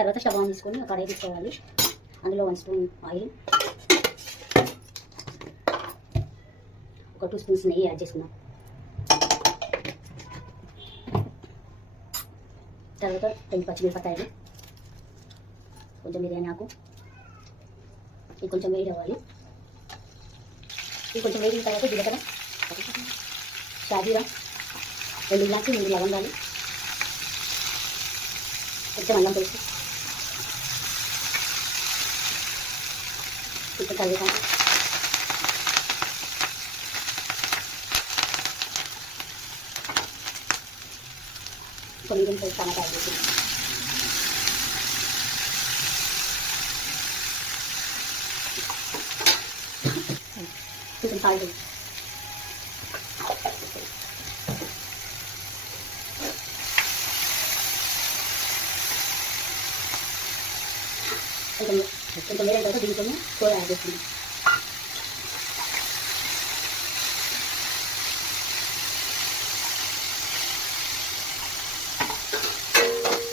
తర్వాత stove on చేసుకొని ఒక కడాయి తీసుకోవాలి. అందులో 1 స్పూన్ ఆయిల్, ఒక 2 స్పూన్స్ నెయ్యి యాడ్ చేసుకుందాం. తర్వాత 2 పచ్చిమిరపకాయలు, కొంచెం బిర్యానీ ఆకు. ఇది కొంచెం వేడి అవ్వాలి. ఇది కొంచెం వేడిన తర్వాత జీలకర్ర, షాజీరా, 2 ఇలాచి, 3 లవంగాలు, కొంచెం అల్లం పేస్ట్, కొంచెం కరివేపాకు, కొంచెం టమాటా యాడ్ చేసి కొంచెం సాల్ట్, కొంచెం వేరే తర్వాత దీంట్లో కూర యాడ్ చేస్తుంది.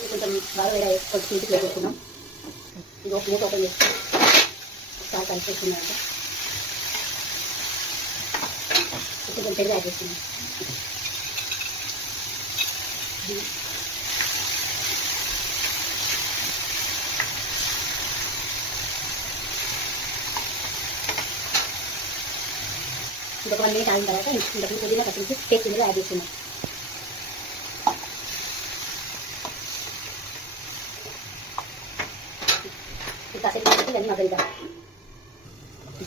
కొంచెం బాగా వేరే కొంచెం ఇంటికి వేసుకున్నాం. ఇది ఒక మూత ఓపెన్ చేసి ఒకసారి కలిసి వేసుకున్నాక కొంచెం పెరుగు యాడ్ చేస్తున్నాం. ఇంకొక 1 మినిట్ ఆగిన తర్వాత ఇంతకు పుదీనా పచ్చిమిర్చి పేస్ట్ ఇందులో యాడ్ చేస్తున్నాం. కాసేపు ఇవన్నీ మగ్గలుగా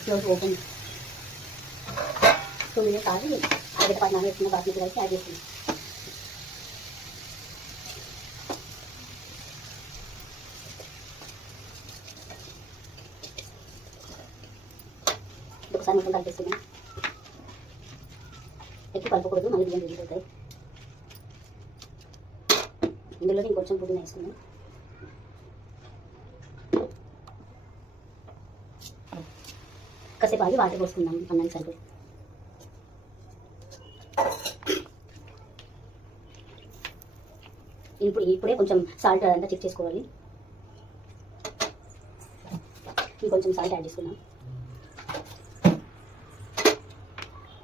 క్లోజ్ ఓపెన్ 2 మినిట్స్ ఆగి ఆగట పాటు నానబెట్టుకున్న బాస్మతి రైస్ యాడ్ చేస్తున్నాం. ఒకసారి మొత్తం కలిపేస్తున్నాం. ఎక్కువ కలుపుకూడదు, మళ్ళీ బియ్యం విడిపోతాయి. ఇందులో ఇంకొంచెం పుదీనా వేసుకుందాం. కాసేపు ఆగి వాటర్ పోసుకుందాం అన్నానికి సరిపోయి. ఇప్పుడే కొంచెం సాల్ట్ అదంతా చెక్ చేసుకోవాలి. ఇంకొంచెం సాల్ట్ యాడ్ చేసుకుందాం.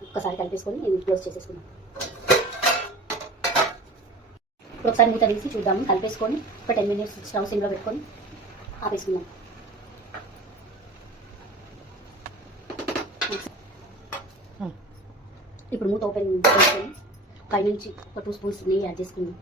ఒక్కసారి కలిపేసుకొని నేను క్లోజ్ చేసేసుకున్నాం. ఇప్పుడు ఒకసారి మూత తీసి చూద్దాము. కలిపేసుకొని ఒక 10 మినిట్స్ స్టవ్ సిమ్లో పెట్టుకొని ఆపేసుకుందాం. ఇప్పుడు మూత ఓపెన్ చేసుకొని పై నుంచి ఒక 2 స్పూన్స్ నెయ్యి యాడ్ చేసుకుందాం.